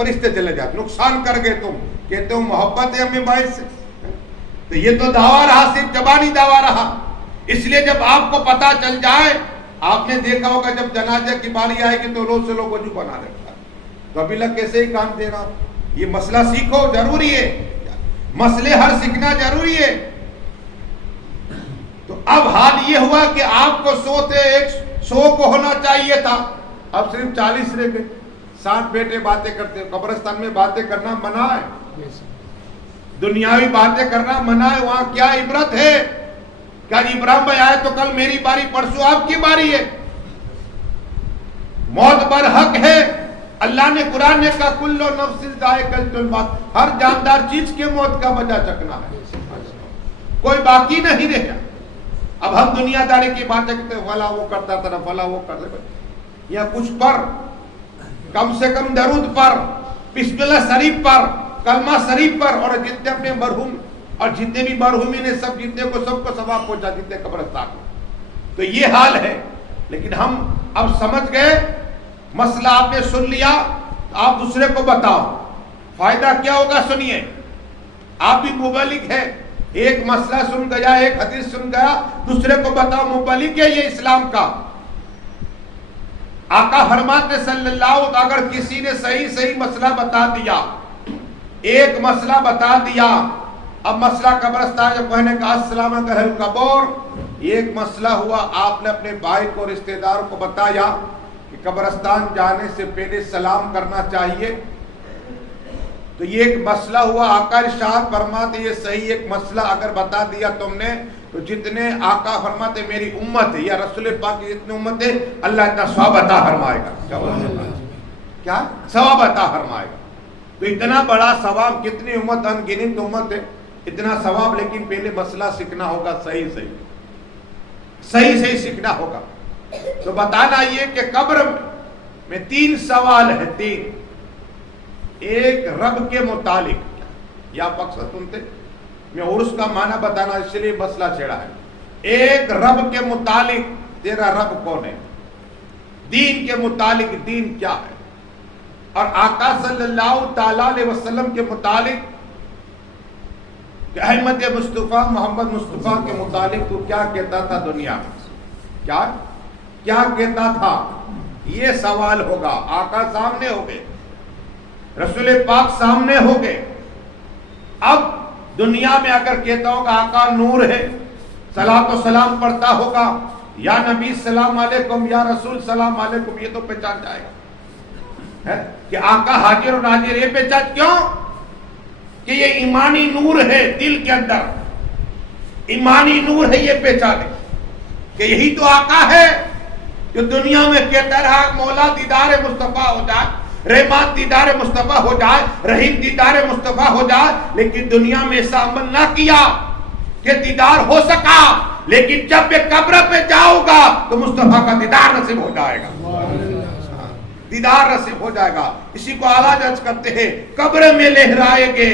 فرشتے چلے جاتے، نقصان کر گئے تم، کہتے ہو محبت ہے امی باعث سے. تو یہ تو دعویٰ رہا، صرف زبانی دعویٰ رہا. اس لیے جب آپ کو پتا چل جائے، آپ نے دیکھا ہوگا جب جنازے کی باری آئے گی تو روز سے لوگ وضو بنا لیتا ہے. تو ابھی لگ کیسے ہی کام دے رہا. یہ مسئلہ سیکھو، ضروری ہے، مسئلے ہر سیکھنا ضروری ہے. تو اب حال یہ ہوا کہ آپ کو 100 کو ہونا چاہیے تھا، اب صرف 40 رہ گئے. 60 بیٹے باتیں کرتے. قبرستان میں باتیں کرنا منع ہے، دنیاوی باتیں کرنا منع ہے. وہاں کیا عبرت ہے؟ کیا ابراہیم بھائی آئے تو کل میری باری، پرسوں آپ کی باری ہے. موت برحق ہے. اللہ نے قرآن نے کہا کل نفس ذائقۃ الموت، ہر جاندار چیز کے موت کا مزہ چکھنا ہے، کوئی باقی نہیں رہا. اب ہم دنیا داری کی باتیں کرتے ہیں، فلاں وہ کرتا تھا، فلاں وہ کرتا تھا. یا کچھ پر کم سے کم درود پر، بسم اللہ شریف پر، کلمہ شریف پر، اور جتنے اپنے مرحوم اور جتنے بھی مرحومین ہیں سب سب کو ثواب پہنچا دیتے قبرستان میں. تو یہ حال ہے. لیکن ہم اب سمجھ گئے، مسئلہ آپ نے سن لیا، آپ دوسرے کو بتاؤ. فائدہ کیا ہوگا سنیے. آپ بھی مبلغ ہے، ایک مسئلہ سن گیا، ایک حدیث سن گیا، دوسرے کو بتاؤ. مبلغ ہے یہ اسلام کا. آقا فرماتے صلی اللہ علیہ وسلم، اگر کسی نے صحیح مسئلہ بتا دیا، ایک مسئلہ بتا دیا. اب مسئلہ قبرستان جب کہنے کا السلام علیکم اہل القبور، ایک مسئلہ ہوا، آپ نے اپنے بھائی کو رشتہ دار کو بتایا کہ قبرستان جانے سے پہلے سلام کرنا چاہیے. تو یہ ایک مسئلہ ہوا. آقا ارشاد فرماتے یہ صحیح ایک مسئلہ اگر بتا دیا تم نے، تو جتنے آقا فرماتے میری امت ہے یا رسول پاک کی جتنی امت ہے، اللہ اتنا ثواب عطا فرمائے گا. کیا ثواب عطا فرمائے گا. تو اتنا بڑا ثواب، کتنی امت، ان گنت امت ہے، اتنا ثواب. لیکن پہلے مسئلہ سیکھنا ہوگا، صحیح سیکھنا ہوگا. تو بتانا یہ کہ قبر میں 3 سوال ہے. 3. ایک رب کے متعلق، یا اکثر سنتے میں عرس کا معنی بتانا اس لیے مسئلہ چھیڑا ہے. ایک رب کے متعلق، تیرا رب کون ہے. دین کے متعلق، دین کیا ہے. اور آقا صلی اللہ تعالی علیہ وسلم کے متعلق کہ احمد مصطفیٰ محمد مصطفیٰ کے متعلق تو کیا کہتا تھا دنیا میں، کیا کہتا تھا. یہ سوال ہوگا. آقا سامنے ہو گئے، رسول پاک سامنے ہو گئے. اب دنیا میں اگر کہتا ہوگا آقا نور ہے، صلاۃ و سلام پڑھتا ہوگا، یا نبی سلام علیکم، یا رسول سلام علیکم، یہ تو پہچان جائے گا کہ آقا حاضر و ناظر. یہ پہچان کیوں؟ کہ یہ ایمانی نور ہے دل کے اندر، ایمانی نور ہے. یہ پہچانے کہ یہی تو آقا ہے جو دنیا میں کہتا رہا مولا دیدار مصطفیٰ ہو جائے، رحمان دیدار مصطفیٰ ہو جائے، رحیم دیدار مصطفیٰ ہو جائے. لیکن دنیا میں ایسا عمل نہ کیا کہ دیدار ہو سکا. لیکن جب میں قبر پہ جاؤں گا تو مصطفیٰ کا دیدار نصیب ہو جائے گا، دیدار نصیب ہو جائے گا. اسی کو اعلیٰ جج کرتے ہیں، قبر میں لہرائے گے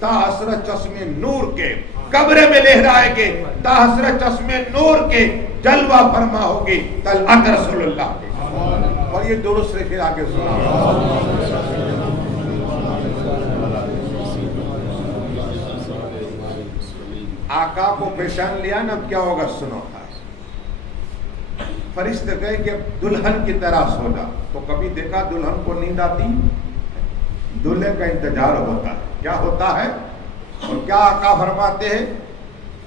تا حسرت چشمے نور کے، قبر میں لہرائے گے تا حسرت چشمے نور کے، جلوہ فرما ہوگی طلعت رسول اللہ کے. اور یہ درست رکھے آگے سنا. آقا کو پہچان لیا نا، اب کیا ہوگا سنو. فرشتے کہے کہ دلہن کی طرح سو جا. تو کبھی دیکھا دلہن کو نیند آتی؟ دلہے کا انتظار ہوتا ہے. کیا ہوتا ہے؟ اور کیا آقا فرماتے ہیں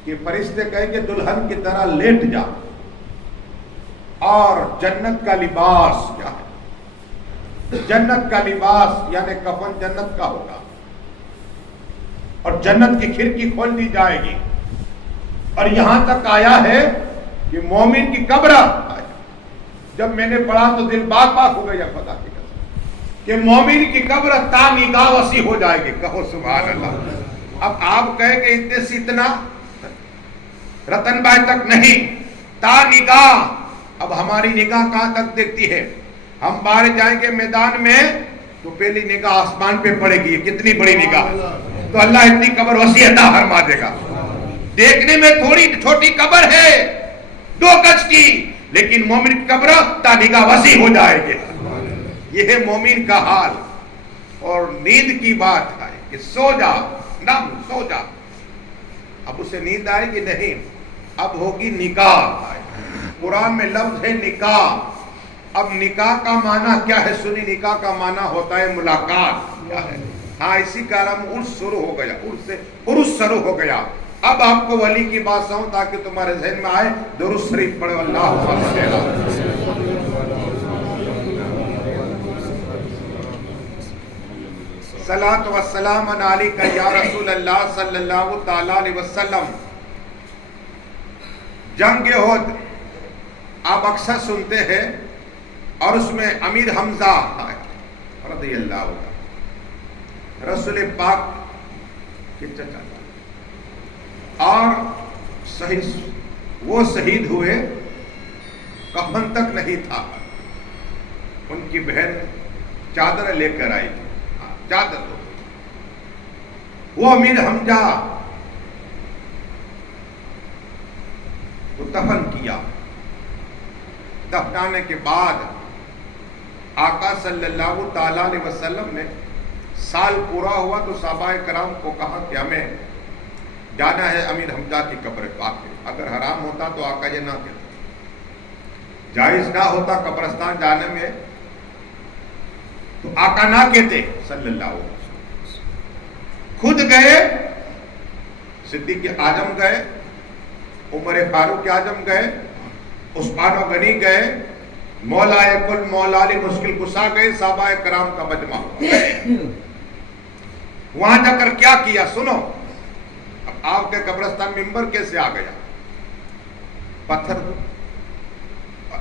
کہ فرشتے کہے کہ دلہن کی طرح لیٹ جا. اور جنت کا لباس کیا ہے؟ جنت کا لباس یعنی کفن جنت کا ہوگا، اور جنت کی کھڑکی کھول دی جائے گی. اور یہاں تک آیا ہے کہ مومن کی قبر، جب میں نے پڑھا تو دل باغ باغ ہو گیا خدا کی قسم کہ مومن کی قبر تا نگاہ وسیع ہو جائے گی. کہو سبحان اللہ. اب آپ کہے کہ اتنے سے اتنا رتن بھائی تک نہیں، تا نگاہ. اب ہماری نگاہ کہاں تک دیکھتی ہے؟ ہم باہر جائیں گے میدان میں تو پہلی نگاہ آسمان پہ پڑے گی. کتنی بڑی نگاہ. تو اللہ اتنی قبر وسیع عطا فرما دے گا. دیکھنے میں تھوڑی چھوٹی قبر ہے 2 گز کی، لیکن مومن کی قبر تا نگاہ وسیع ہو جائے گی. یہ ہے مومن کا حال. اور نیند کی بات آئے کہ سو جا، نام سو جا، اب اسے نیند آئے کہ نہیں، اب ہوگی نکاح. قرآن میں لفظ ہے نکاح. اب نکاح کا معنی کیا ہے سنی؟ نکاح کا معنی ہوتا ہے ملاقات. کیا ہے؟ ہاں، اسی کا نام عرس شروع ہو گیا، عرس سے عرس شروع ہو گیا. اب آپ کو ولی کی بات سنوں تاکہ تمہارے ذہن میں آئے. درود شریف پڑھو. اللہم صلی صلاۃ و السلام علیک یا رسول اللہ صلی اللہ تعالی علیہ وسلم. جنگ احد آپ اکثر سنتے ہیں، اور اس میں امیر حمزہ رضی اللہ عنہ رسول پاک کے چچا، اور وہ شہید ہوئے، کفن تک نہیں تھا. ان کی بہن چادر لے کر آئی تھی، چادر. وہ امیر حمزہ کو دفن کیا. دفنانے کے بعد آقا صلی اللہ تعالی علیہ وسلم نے سال پورا ہوا تو صحابہ کرام کو کہا کہ ہمیں جانا ہے امیر حمزہ کی قبر پاک پہ. اگر حرام ہوتا تو آقا یہ نہ کہتے، جائز نہ ہوتا قبرستان جانے میں تو آقا نہ کہتے صلی اللہ علیہ وسلم. خود گئے، صدیق اعظم گئے، عمر فاروق اعظم گئے، عثمان غنی گئے، مولا کل مولا علی مشکل کشا گئے، صحابہ کرام کا مجمع. وہاں جا کر کیا کیا سنو. اب آپ کے قبرستان ممبر کیسے آ گیا؟ پتھر،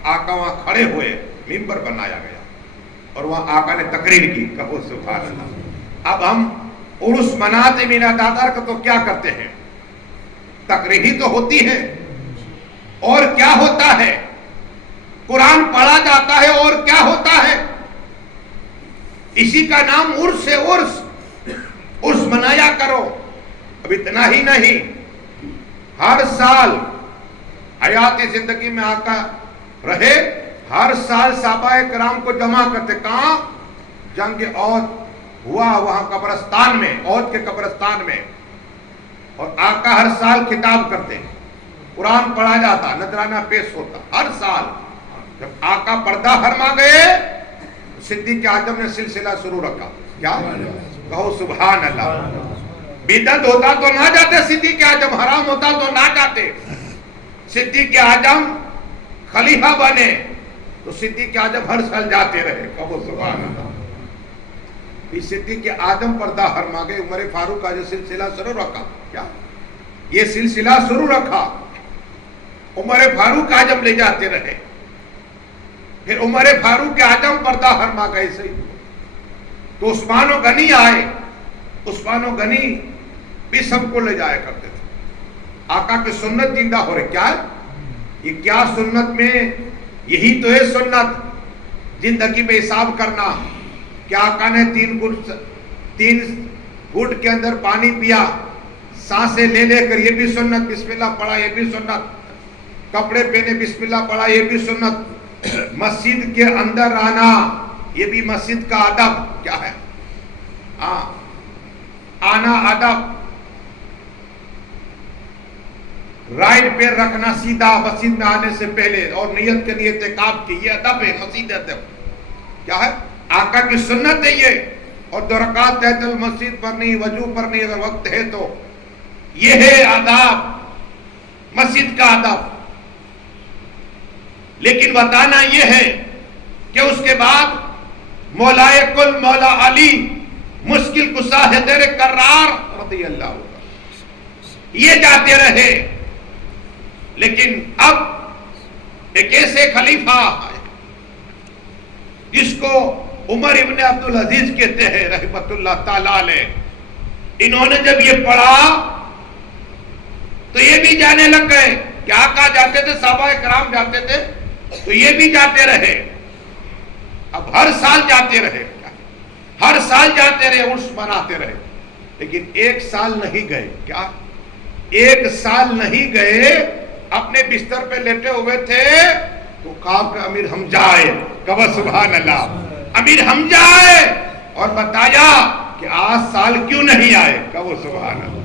آقا وہاں کھڑے ہوئے، ممبر بنایا گیا اور وہاں آقا نے تقریر کی. کہو سبحان اللہ. اب ہم عرس مناتے میلاد آدار کا تو کیا کرتے ہیں؟ تقریر ہی تو ہوتی ہے. اور کیا ہوتا ہے؟ قرآن پڑھا جاتا ہے. اور کیا ہوتا ہے؟ اسی کا نام عرس ہے. عرس منایا کرو. اب اتنا ہی نہیں، ہر سال حیات زندگی میں آقا رہے، ہر سال صحابہ کرام کو جمع کرتے. کہاں؟ جنگ احد ہوا وہاں قبرستان میں، احد کے قبرستان میں. اور آقا ہر سال خطاب کرتے، قرآن پڑھا جاتا، نذرانہ پیش ہوتا. ہر سال جب آقا پردہ فرما گئے، صدیق اعظم نے سلسلہ شروع رکھا. کیا؟ کہو سبحان اللہ. بدعت ہوتا تو نہ جاتے صدیق اعظم، حرام ہوتا تو نہ جاتے. صدیق اعظم خلیفہ بنے تو صدیق اعظم ہر سال جاتے رہے. کہو سبحان اللہ. صدیق اعظم پردہ فرما گئے، عمر فاروق کا جو سلسلہ شروع رکھا. کیا؟ یہ سلسلہ شروع رکھا، عمر فاروق اعظم لے جاتے رہے. پھر عمر فاروق اعظم پردہ فرما گئے صحیح تو عثمان غنی آئے. عثمان غنی بھی سب کو لے جایا کرتے تھے. آقا کی سنت زندہ ہو رہے. کیا ہے یہ؟ کیا سنت میں یہی تو ہے سنت، زندگی میں حساب کرنا. کیا آقا نے تین گھٹ کے اندر پانی پیا، سانسیں لے لے کر، یہ بھی سنت. بسم اللہ پڑھا، یہ بھی سنت. کپڑے پہنے، بسم اللہ پڑھا، یہ بھی سنت. مسجد کے اندر آنا، یہ بھی مسجد کا ادب. کیا ہے؟ ہاں، آنا ادب. رائٹ پیر رکھنا سیدھا مسجد میں آنے سے پہلے، اور نیت کے لیے اعتکاف کی، یہ ادب ہے، مسجد ادب. کیا ہے؟ آقا کی سنت ہے یہ. اور 2 رکعت تحت المسجد پڑھنی، وضو پڑھنی اگر وقت ہے تو. یہ ہے آداب، مسجد کا ادب. لیکن بتانا یہ ہے کہ اس کے بعد مولا کل مولا علی مشکل کشا حیدر کرار رضی اللہ عنہ یہ جاتے رہے. لیکن اب ایک ایسے خلیفہ جس کو عمر ابن عبدالعزیز کہتے ہیں رحمت اللہ تعالی علیہ، انہوں نے جب یہ پڑھا تو یہ بھی جانے لگ گئے. کیا آقا جاتے تھے، صحابہ کرام جاتے تھے تو یہ بھی جاتے رہے. اب ہر سال جاتے رہے، ہر سال جاتے رہے، عرس مناتے رہے. لیکن 1 سال نہیں گئے. کیا 1 سال نہیں گئے؟ اپنے بستر پہ لیٹے ہوئے تھے تو کہا کہ امیر حمزہ آئے. کہو سبحان اللہ. امیر حمزہ آئے اور بتایا کہ آج سال کیوں نہیں آئے. کہو سبحان اللہ.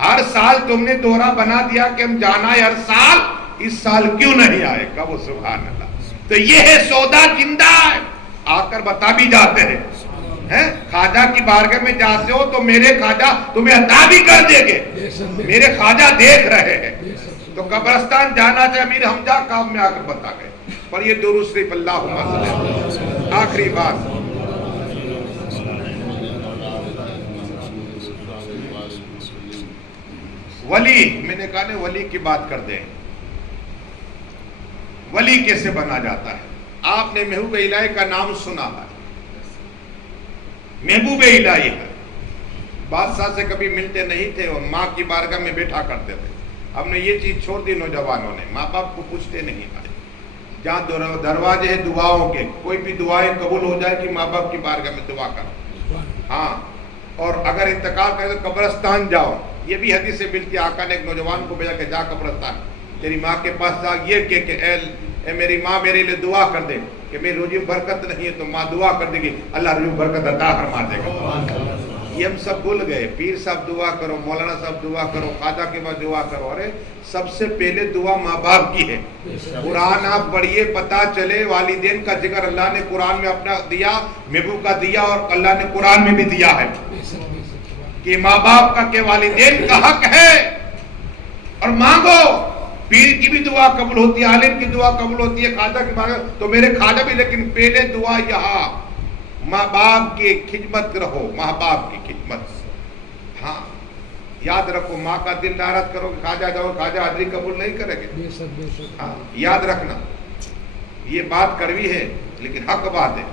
ہر سال تم نے دورہ بنا دیا کہ ہم جانا ہے ہر سال, اس سال کیوں نہیں آئے. کہو سبحان اللہ. تو یہ ہے سودا زندہ ہے. آ کر بتا بھی جاتے ہیں خواجہ کی بارگاہ میں جاتے ہو تو میرے خواجہ تمہیں عطا بھی کر دیں گے, میرے خواجہ دیکھ رہے ہیں. تو قبرستان جانا چاہے امیر حمزہ کام میں آ کر بتا گئے. پر یہ درود شریف اللہم صلی اللہ. آخری بات, ولی, میں نے کہا نا ولی کی بات کر دیں. ولی کیسے بنا جاتا ہے؟ آپ نے محبوب الہی کا نام سنا ہے. محبوب الہی ہے. بادشاہ سے کبھی ملتے نہیں تھے اور ماں کی بارگاہ میں بیٹھا کرتے تھے. ہم نے یہ چیز چھوڑ دی نوجوانوں نے, ماں باپ کو پوچھتے نہیں آئے. جہاں دروازے ہیں دعاؤں کے, کوئی بھی دعائیں قبول ہو جائے کہ ماں باپ کی بارگاہ میں دعا کرو. ہاں, اور اگر انتقال کرے تو قبرستان جاؤ. یہ بھی حدیث سے ملتی ہے. آقا نے ایک نوجوان کو بھیجا کہ جا قبرستان, تیری ماں کے پاس جا, یہ کہ اے میری ماں میرے لیے دعا کر دے کہ میری روزی برکت نہیں ہے, تو ماں دعا کر دے گی اللہ روزی برکت عطا فرما دے گا. یہ ہم سب بھول گئے. پیر صاحب دعا کرو, مولانا صاحب دعا کرو, خواجہ کے بعد دعا کرو. ارے سب سے پہلے دعا ماں باپ کی ہے. قرآن آپ پڑھیے, پتا چلے والدین کا ذکر اللہ نے قرآن میں اپنا دیا, محبوب کا دیا, اور اللہ نے قرآن میں بھی دیا ہے کہ ماں باپ کا کہ والدین کا حق ہے. اور مانگو, پیر کی بھی دعا قبول ہوتی ہے, عالم کی دعا قبول ہوتی ہے, خواجہ کی مانگو تو میرے خواجہ بھی, لیکن پہلے دعا یہاں ماں باپ کی خدمت رہو, ماں باپ کی خدمت. ہاں یاد رکھو, ماں کا دل ناراض کرو کہ خواجہ جاؤ, خواجہ حاضری قبول نہیں کرے گے. ہاں یاد رکھنا, یہ بات کڑوی ہے لیکن حق بات ہے.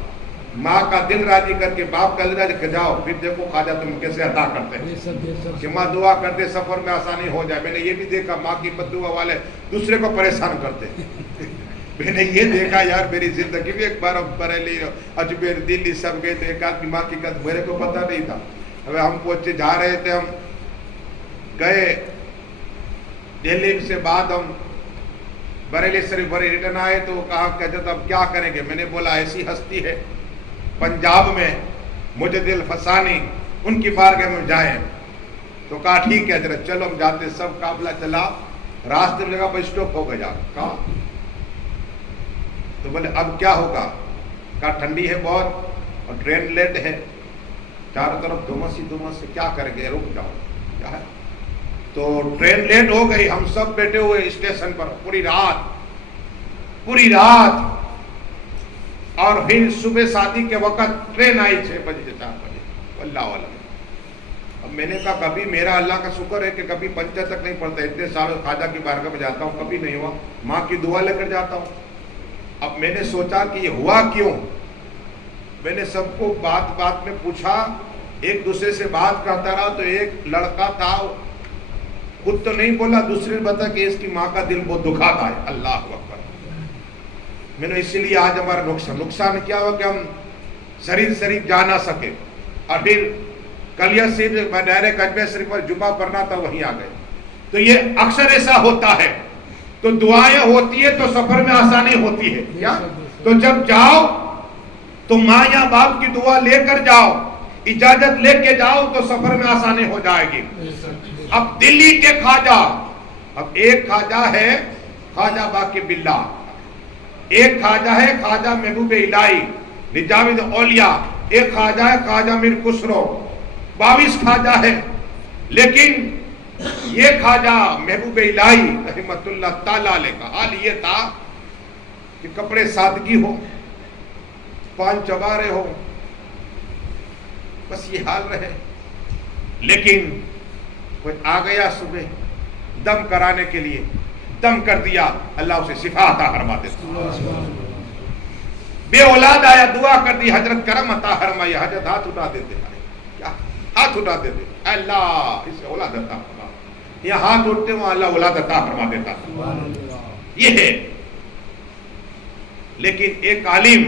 ماں کا دل راضی کر کے باپ کا دل راضی کر جاؤ, پھر دیکھو خواجہ تم کیسے عطا کرتے ہیں کہ ماں دعا کرتے سفر میں آسانی ہو جائے. میں نے یہ بھی دیکھا ماں کی بد دعا والے دوسرے کو پریشان کرتے. میں نے یہ دیکھا یار میری زندگی میں ایک بار ہم بریلی, اجمیر, دلی سب گئے تو ایک آدمی ماں کی قدر, میرے کو پتا نہیں تھا. اب ہم پہنچے جا رہے تھے, ہم گئے دہلی سے بعد ہم بریلی شریف بڑے ریٹرن آئے تو کہا کہ حضرت اب کیا کریں گے. میں نے بولا ایسی ہستی ہے پنجاب میں مجد الفسانی, ان کی بارگاہ میں جائیں. تو کہا ٹھیک ہے حضرت چلو ہم جاتے. سب قافلہ چلا, راستے میں جگہ پر اسٹاپ ہو گیا. کہا تو بولے اب کیا ہوگا. کہا ٹھنڈی ہے بہت اور ٹرین لیٹ ہے, چاروں طرف دھومس سے کیا کریں گے, رک جاؤ. کیا ہے تو ٹرین لیٹ ہو گئی. ہم سب بیٹھے ہوئے اسٹیشن پر پوری رات, اور پھر صبح شادی کے وقت ٹرین آئی 6 بجے سے 4 بجے. اللہ عالم. اب میں نے کہا کبھی, میرا اللہ کا شکر ہے کہ کبھی پنچر تک نہیں پڑتا. اتنے سال خواجہ کی بارگاہ میں جاتا ہوں, کبھی نہیں ہوا. ماں کی دعا لے کر جاتا ہوں. اب میں نے سوچا کہ یہ ہوا کیوں. میں نے سب کو بات میں پوچھا, ایک دوسرے سے بات کرتا رہا. تو ایک لڑکا تھا, خود تو نہیں بولا, دوسرے نے بتا کہ اس کی ماں کا دل بہت دکھا تھا. اللہ اکبر. میں نے اسی لیے آج ہمارا نقصان کیا ہوا کہ ہم شریف جا نہ سکے, اور پھر کلیہ شریف ڈائریکٹ اجمیر شریف پر جمعہ پڑھنا تھا, وہیں آ گئے. تو یہ اکثر ایسا ہوتا ہے. تو دعائیں ہوتی ہے تو سفر میں آسانی ہوتی ہے. کیا تو جب جاؤ تو ماں یا باپ کی دعا لے کر جاؤ, اجازت لے کے جاؤ تو سفر میں آسانی ہو جائے گی. اب دلی کے خواجہ, اب ایک خواجہ ہے خواجہ باقی باللہ, ایک خواجہ ہے خواجہ محبوب الہی نجامت اولیاء, ایک خواجہ ہے خواجہ میر خسرو. 22 خواجہ ہے, لیکن یہ خواجہ محبوب الہی رحمت اللہ تعالی علیہ کا حال یہ تھا کہ کپڑے سادگی ہو, پان چبارے ہو, بس یہ حال رہے. لیکن کوئی آ گیا صبح دم کرانے کے لیے, دم کر دیا, اللہ اسے شفا عطا فرما دیتا. بے اولاد آیا, دعا کر دی, حضرت کرم عطا فرمائے. حضرت ہاتھ اٹھا دیتے, کیا ہاتھ اٹھا دیتے, اللہ اسے اولاد عطا فرما. یہ ہاتھ اٹھتے وہاں اللہ اولاد عطا فرما دیتا. یہ ہے. لیکن ایک عالم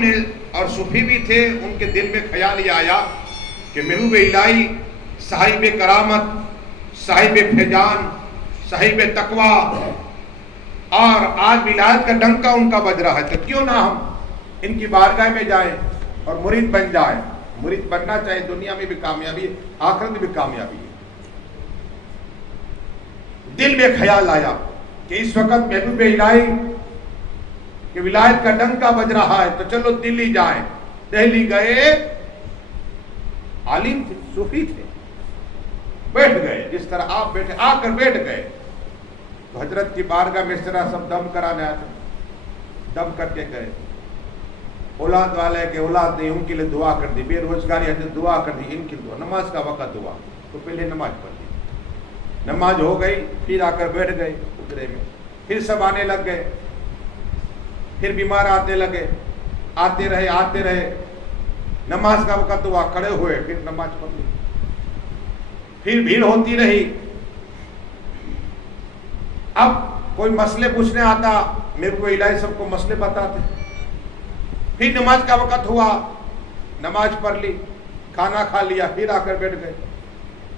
نے اور صوفی بھی تھے, ان کے دل میں خیال یہ آیا کہ محبوب الہی صاحب کرامت, صاحب فیضان, صاحب تقویٰ, اور آج ولایت کا ڈنکا ان کا بج رہا ہے, تو کیوں نہ ہم ان کی بارگاہ میں جائیں اور مرید بن جائیں. مرید بننا چاہے دنیا میں بھی کامیابی ہے, آخرت میں بھی کامیابی ہے. دل میں خیال آیا کہ اس وقت محبوب الہی کہ ولایت کا ڈنکا بج رہا ہے, تو چلو دلی جائیں. دہلی گئے, عالم تھے, صوفی تھے, بیٹھ گئے جس طرح آپ بیٹھے, آ کر بیٹھ گئے. تو حضرت کی بارگاہ میں اس طرح سب دم کرانے آتے, دم کر کے گئے. اولاد والے کے اولاد نہیں, ان کے لیے دعا کر دی. بے روزگاری حضرت دعا کر دی, ان کی دعا. نماز کا وقت دعا, تو پہلے نماز پڑھ دی. نماز ہو گئی, پھر آ کر بیٹھ گئے اجرے میں. پھر سب آنے لگ گئے, پھر بیمار آتے لگے, آتے رہے. نماز کا وقت ہوا, کھڑے ہوئے, پھر نماز پڑھ لی. پھر بھیڑ ہوتی رہی. اب کوئی مسئلے پوچھنے آتا, میرے کو الہی سب کو مسئلے بتاتے. پھر نماز کا وقت ہوا, نماز پڑھ لی, کھانا کھا لیا, پھر آ کر بیٹھ گئے.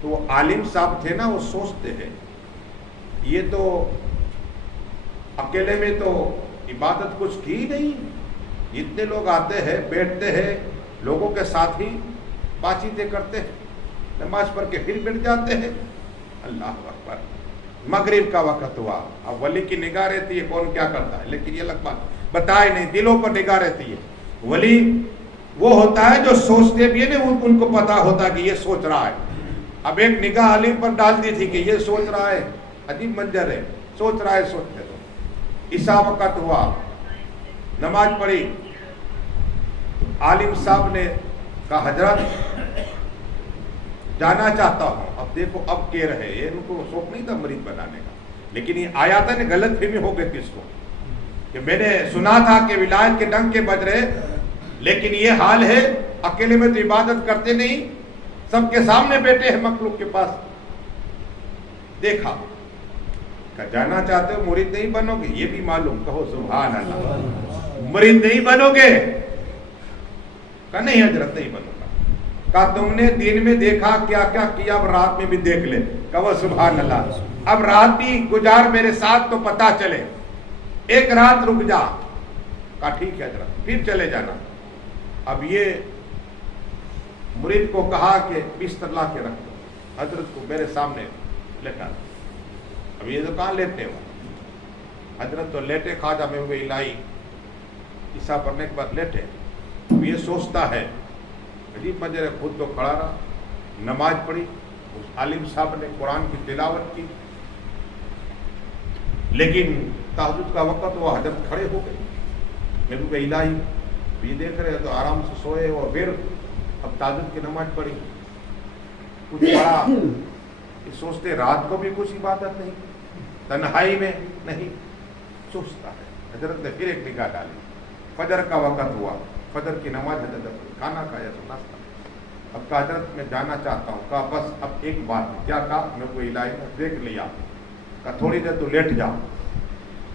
تو وہ عالم صاحب تھے نا, وہ سوچتے ہیں یہ تو اکیلے میں تو عبادت کچھ کی نہیں, اتنے لوگ آتے ہیں, بیٹھتے ہیں, لوگوں کے ساتھ ہی بات چیتیں کرتے ہیں, نماز پڑھ کے پھر بیٹھ جاتے ہیں. اللہ اکبر. مغرب کا وقت ہوا. اب ولی کی نگاہ رہتی ہے کون کیا کرتا ہے, لیکن یہ الگ بات بتائے نہیں, دلوں پر نگاہ رہتی ہے. ولی وہ ہوتا ہے جو سوچتے بھی ہے, ان کو پتا ہوتا ہے کہ یہ سوچ رہا ہے. اب ایک نگاہ عالم پر ڈال دی تھی کہ یہ سوچ رہا ہے, عجیب منظر ہے, سوچ رہا ہے, سوچنے دو. عشاء وقت ہوا, نماز پڑھی. عالم صاحب نے کہا حضرت جانا چاہتا ہوں. اب دیکھو اب کہہ رہے, یہ ان کو شوق نہیں تھا مرید بنانے کا, لیکن یہ آیا تھا نا, غلط فہمی ہو گئی تھی اس کو کہ میں نے سنا تھا کہ ولایت کے ڈنکے بج رہے, لیکن یہ حال ہے اکیلے میں تو عبادت کرتے نہیں, سب کے سامنے بیٹھے ہیں مخلوق کے پاس. دیکھا کہ جانا چاہتے ہو, مرید نہیں بنو گے, یہ بھی معلوم, کہو سبحان اللہ. مرید نہیں بنو گے, کہا نہیں حضرت نہیں بنو گا. کہا تم نے دن میں دیکھا کیا کیا کیا, اب رات میں بھی دیکھ لے, کہو سبحان اللہ. اب رات بھی گزار میرے ساتھ تو پتا چلے, ایک رات رک جا. کہا ٹھیک ہے حضرت, پھر چلے جانا. اب یہ مرید کو کہا کہ بستر لا کے رکھ دو, حضرت کو میرے سامنے لیٹا. اب یہ تو کہاں لیٹے ہو, حضرت تو لیٹے, خواجہ میں ہوئے الہی عشاء پڑھنے کے بعد لیٹے. اب یہ سوچتا ہے, عجیب منظر ہے, خود تو کھڑا رہا, نماز پڑھی, اس عالم صاحب نے قرآن کی تلاوت کی, لیکن تہجد کا وقت وہ حضرت کھڑے ہو گئے. میں نے کہا الہی یہ دیکھ رہے تو آرام سے سوئے, اور پھر اب تہجد کی نماز پڑھی, کچھ پڑھا. سوچتے رات کو بھی کچھ عبادت نہیں, تنہائی میں نہیں, سوچتا ہے. حضرت نے پھر ایک نگاہ ڈالی. فجر کا وقت ہوا, فجر کی نماز حضرت نے کھانا کھایا تو ناشتہ. اب کہا حضرت میں جانا چاہتا ہوں. کہا بس اب ایک بات ہے. کیا کہا؟ میں کوئی الہی نے دیکھ لیا. کہا تھوڑی دیر تو لیٹ جا.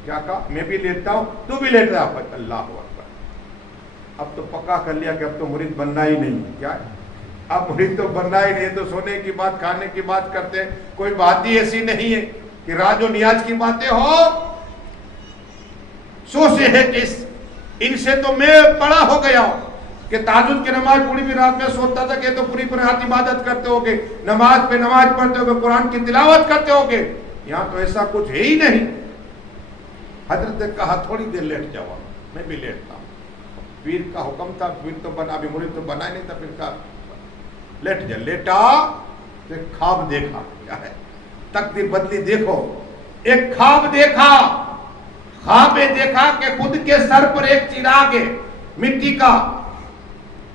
کیا کہا؟ میں بھی لیٹتا ہوں, تو بھی لیٹ جا. اللہ اکبر. اب تو پکا کر لیا کہ اب تو مرید بننا ہی نہیں. کیا اب مرید تو بننا ہی نہیں, تو سونے کی بات, کھانے کی بات کرتے ہیں. کوئی بات ہی ایسی نہیں ہے کہ راج و نیاز کی باتیں ہو. سوچے ہے کہ ان سے تو میں بڑا ہو گیا ہوں کہ تہجد کی نماز پوری بھی رات میں سوتا تھا کہ تو پوری رات عبادت کرتے ہوگے, نماز پہ نماز پڑھتے ہوگے, قرآن کی تلاوت کرتے ہوگے. یہاں تو ایسا کچھ ہے ہی نہیں. حضرت نے کہا تھوڑی دیر لیٹ جاؤ. میں بھی لیٹتا ہوں. پیر کا حکم تھا, پیر تو بنا, ابھی مرید تو بنا ہی نہیں تھا. پھر کہا لیٹ جا. لیٹا, خواب دیکھا. کیا ہے؟ تقدیر بدلی. دیکھو ایک خواب دیکھا. خواب میں دیکھا کہ خود کے سر پر ایک چراغ ہے, مٹی کا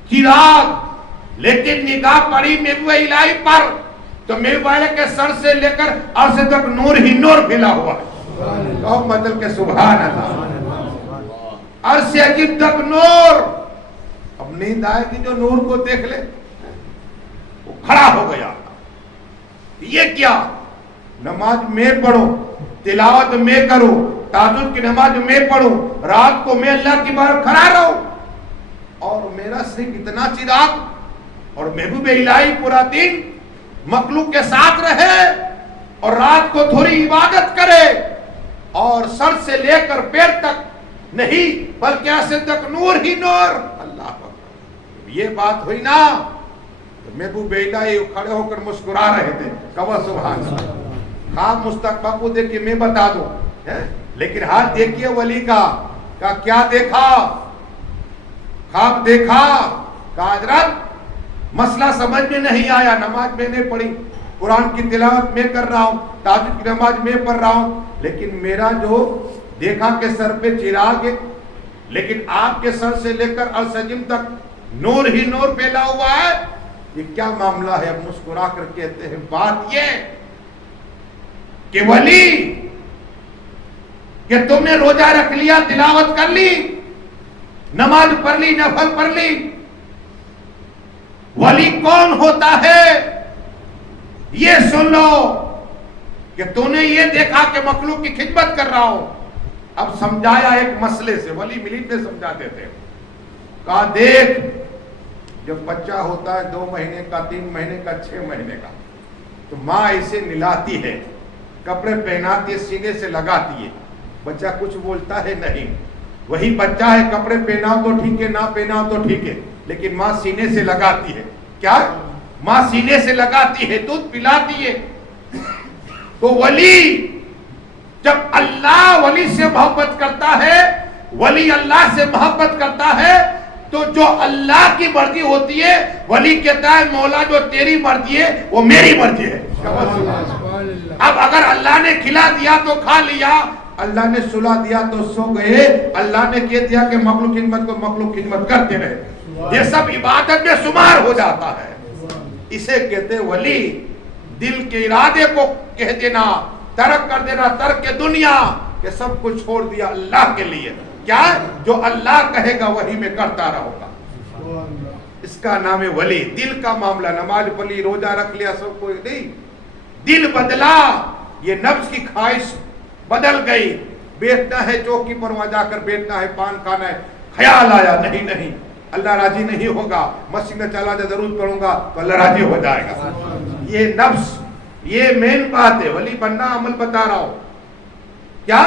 چراغ, لیکن نگاہ پڑی محبوب الہی پر تو محبوب الہی کے سر سے لے کر عرش تک نور ہی نور پھیلا ہوا ہے. کہو مطلب کہ سبحان اللہ. عرش عجیب تک نور. اب نیند آئے گی جو نور کو دیکھ لے. وہ کھڑا ہو گیا. یہ کیا؟ نماز میں پڑھوں, تلاوت میں کروں, تہجد کی نماز میں پڑھوں, رات کو میں اللہ کی بار کھڑا رہوں, اور میرا صرف اتنا چراغ, اور محبوب الہی پورا دن مخلوق کے ساتھ رہے, اور رات کو تھوڑی عبادت کرے, اور سر سے لے کر پیر تک نہیں بلکہ ایسے تک نور ہی نور. اللہ اکبر. یہ بات ہوئی نا محبوب بیلا یہ کھڑے ہو کر مسکرا رہے تھے. کہو سبحان اللہ. خواب مستقبل کو دیکھ کے میں بتا دوں, لیکن ہاتھ دیکھیے ولی کا کیا دیکھا, خواب دیکھا. کہا حضرت مسئلہ سمجھ میں نہیں آیا, نماز میں نے پڑھی, قرآن کی تلاوت میں کر رہا ہوں, تہجد کی نماز میں پڑھ رہا ہوں, لیکن میرا جو دیکھا کہ سر پہ چراغ ہے, لیکن آپ کے سر سے لے کر السجم تک نور ہی نور پھیلا ہوا ہے. یہ کیا معاملہ ہے؟ اب مسکرا کر کہتے ہیں بات یہ کہ ولی کہ تم نے روزہ رکھ لیا, تلاوت کر لی, نماز پڑھ لی, نفل پڑھ لی, ولی کون ہوتا ہے یہ سن لو کہ تو نے یہ دیکھا کہ مخلوق کی خدمت کر رہا ہو. اب سمجھایا ایک مسئلے سے, ولی ملید میں سمجھاتے تھے. کہا دیکھ جب بچہ ہوتا ہے 2 مہینے کا, 3 مہینے کا, 6 مہینے کا, تو ماں اسے نلاتی ہے, کپڑے پہناتی ہے, سینے سے لگاتی ہے, بچہ کچھ بولتا ہے نہیں. وہی بچہ ہے, کپڑے پہناؤ تو ٹھیک ہے, نہ پہناؤ تو ٹھیک ہے, لیکن ماں سینے سے لگاتی ہے. کیا ماں سینے سے لگاتی ہے, دودھ پلاتی ہے. تو ولی جب اللہ ولی سے محبت کرتا ہے, ولی اللہ سے محبت کرتا ہے, تو جو اللہ کی مرضی ہوتی ہے ولی کہتا ہے مولا جو تیری مرضی ہے وہ میری مرضی ہے. اب اگر اللہ نے کھلا دیا تو کھا لیا, اللہ نے سلا دیا تو سو گئے, اللہ نے کہہ دیا کہ مخلوق خدمت کو مخلوق خدمت کرتے رہے, یہ سب عبادت میں شمار ہو جاتا ہے. اسے کہتے ولی. دل کے ارادے کو کہہ دینا, ترک کر دینا, ترک دنیا, کہ سب کچھ چھوڑ دیا اللہ کے لیے. کیا جو اللہ کہے گا وہی میں کرتا رہوں گا. اس کا نام ہے ولی. دل کا معاملہ, نماز پڑھی, روزہ رکھ لیا, سب کوئی نہیں. دل بدلا, یہ نفس کی خواہش بدل گئی. بیٹھنا ہے چوکی پر, وہاں جا کر بیٹھنا ہے, پان کھانا ہے, خیال آیا نہیں اللہ راضی نہیں ہوگا, مسجد میں چلا جا ضرور پڑھوں گا تو اللہ راضی ہو جائے گا. یہ نفس, یہ مین بات ہے. ولی بننا عمل بتا رہا ہوں. کیا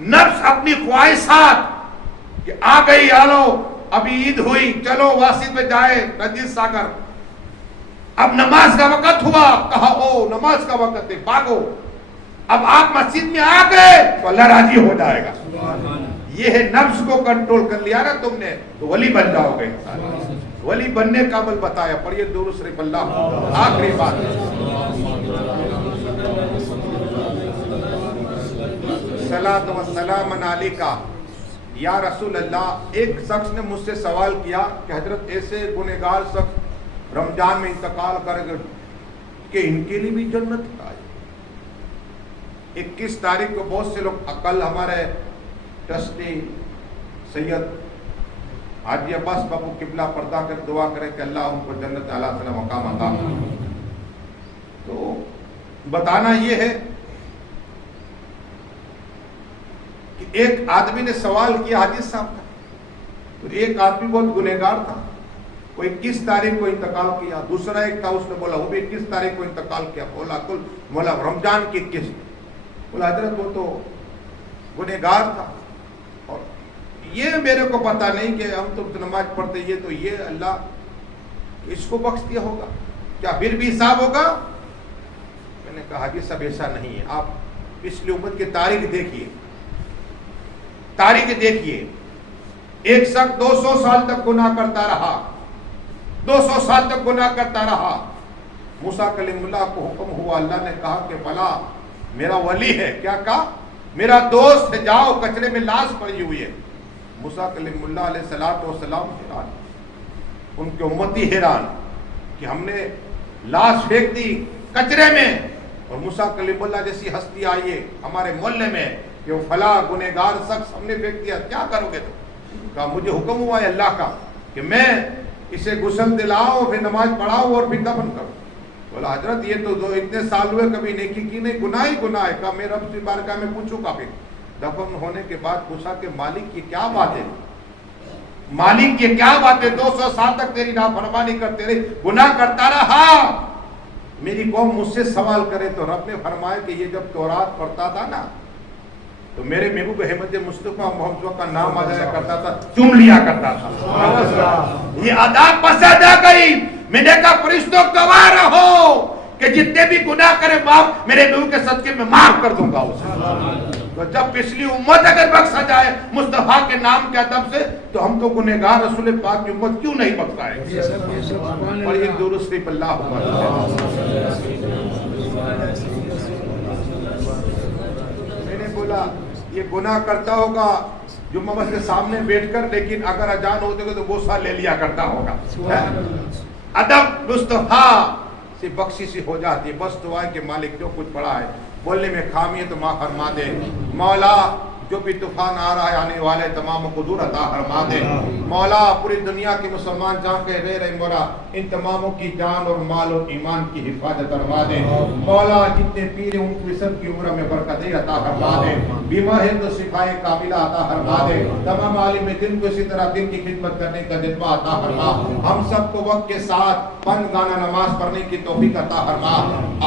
نفس اپنی خواہشات کہ آ گئی, آلو ابھی عید ہوئی, چلو واسط میں جائے رنجیت ساگر, اب نماز کا وقت ہوا, کہا او نماز کا وقت ہے, بھاگو. اب آپ مسجد میں آ گئے تو اللہ راضی ہو جائے گا. یہ ہے نفس کو کنٹرول کر لیا نا تم نے, تو ولی بن جاؤ گے. ولی بننے کا عمل بتایا. پڑھیے درود شریف اللہ. آخری بات, صلاۃ و سلام علیکہ یا رسول اللہ. ایک شخص نے مجھ سے سوال کیا کہ حضرت ایسے گنہگار شخص رمضان میں انتقال کرے گا کہ ان کے لیے بھی جنت ہے. 21 تاریخ کو بہت سے لوگ, عقل ہمارے ٹرسٹی سید حاجی عباس بابو قبلہ پردہ کر دعا کرے کہ اللہ ان کو جنت اعلیٰ سے مقام عطا. تو بتانا یہ ہے کہ ایک آدمی نے سوال کیا حاجی صاحب کا, تو ایک آدمی بہت گنہگار تھا, وہ 21 تاریخ کو انتقال کیا. دوسرا ایک تھا, اس نے بولا وہ بھی 21 تاریخ کو انتقال کیا. بولا رمضان کی 21. بولا حضرت وہ تو گنہگار تھا, اور یہ میرے کو پتا نہیں کہ ہم تو نماز پڑھتے, یہ تو یہ اللہ اس کو بخش دیا ہوگا, کیا پھر بھی حساب ہوگا؟ میں نے کہا حاجی صاحب ایسا نہیں ہے, آپ پچھلی امت کی تاریخ دیکھیے, تاریخ دیکھیے. ایک شخص 200 سال تک گناہ کرتا رہا, 200 سال تک گناہ کرتا رہا. موسیٰ کلیم اللہ کو حکم ہوا, اللہ نے کہا کہ بلا میرا ولی ہے, کیا کہا میرا دوست ہے, جاؤ کچرے میں لاش پڑی ہوئی ہے. موسیٰ کلیم اللہ علیہ الصلوۃ والسلام حیران, ان کے امتی حیران کہ ہم نے لاش پھینک دی کچرے میں, اور موسیٰ کلیم اللہ جیسی ہستی آئی ہے ہمارے محلے میں کہ وہ فلاں گنہگار شخص ہم نے پھینک دیا, کیا کرو گے تم؟ کہا مجھے حکم ہوا ہے اللہ کا کہ میں اسے غسل دلاؤ, پھر نماز پڑھاؤ اور پھر دفن کرو. بولا حضرت یہ تو اتنے سال ہوئے کبھی نیکی کی نہیں, گناہ ہی گناہ ہے. کہا میں رب کی بارگاہ میں پوچھوں گا. پھر دفن ہونے کے بعد پوچھا کہ مالک کی کیا بات ہے, مالک کی کیا بات ہے, 200 سال تک تیری نافرمانی کرتے رہے, گناہ کرتا رہا, میری قوم مجھ سے سوال کرے. تو رب نے فرمایا کہ یہ جب تورات پڑھتا تھا نا, تو میرے محبوب احمد مصطفیٰ محمد کا نام آ جایا کرتا تھا، چوم لیا کرتا تھا۔ یہ ادا پسند آ گئی۔ میں نے کہا فرشتوں گواہ رہو کہ جتنے بھی گناہ کرے معاف، میرے محبوب کے صدقے میں معاف کر دوں گا اسے۔ تو جب پچھلی امت اگر بخشا جائے مصطفیٰ کے نام کے ادب سے، تو ہم تو گنہگار رسول پاک کی امت کیوں نہیں بخشائے گے؟ اور یہ درست شریف اللہ میں نے بولا یہ گناہ کرتا ہوگا جمعہ مسجد کے سامنے بیٹھ کر، لیکن اگر اذان ہوتے گا تو غصہ لے لیا کرتا ہوگا۔ ادب مصطفیٰ سے بخشش ہو جاتی ہے۔ بس دعا ہے کہ مالک جو کچھ پڑا ہے بولنے میں خامی ہے تو معاف فرما دے۔ مولا جو بھی طوفان آ رہا ہے آنے والے تمام کو دور عطا فرما دے۔ مولا پوری دنیا کے مسلمان جہاں کے رہ رہے مولا ان تماموں کی جان اور مال اور ایمان کی حفاظت فرما دے۔ مولا جتنے پیر ہیں ان کی سب کی عمر میں برکت عطا فرما دے۔ بیمار ہیں تو شفائے کاملہ عطا فرما دے۔ تمام عالم دین کو اسی طرح دین کی خدمت کرنے کا جذبہ عطا فرما۔ ہم سب کو وقت کے ساتھ پنج گانا نماز پڑھنے کی توفیق عطا فرما،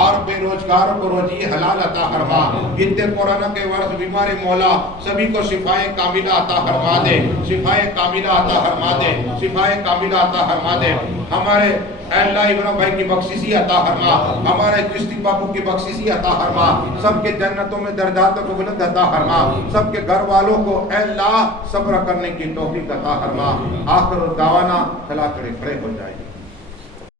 اور بے روزگاروں کو روزی حلال عطا فرما۔ جتنے کورونا کے ورث بیمار مولا سبھی کو شفائے کاملہ عطا فرما دے، شفائے کاملہ عطا فرما دے، شفائے کاملہ عطا فرما دے۔ ہمارے اے اللہ ابراہیم بھائی کی بخششی عطا فرما، ہمارے چشتی باپو کی بخششی عطا فرما، سب کے جنتوں میں درجات کو بلند عطا فرما، سب کے گھر والوں کو اے اللہ صبر کرنے کی توفیق عطا فرما۔ آخر دعوانا چلا کھڑے ہو جائے۔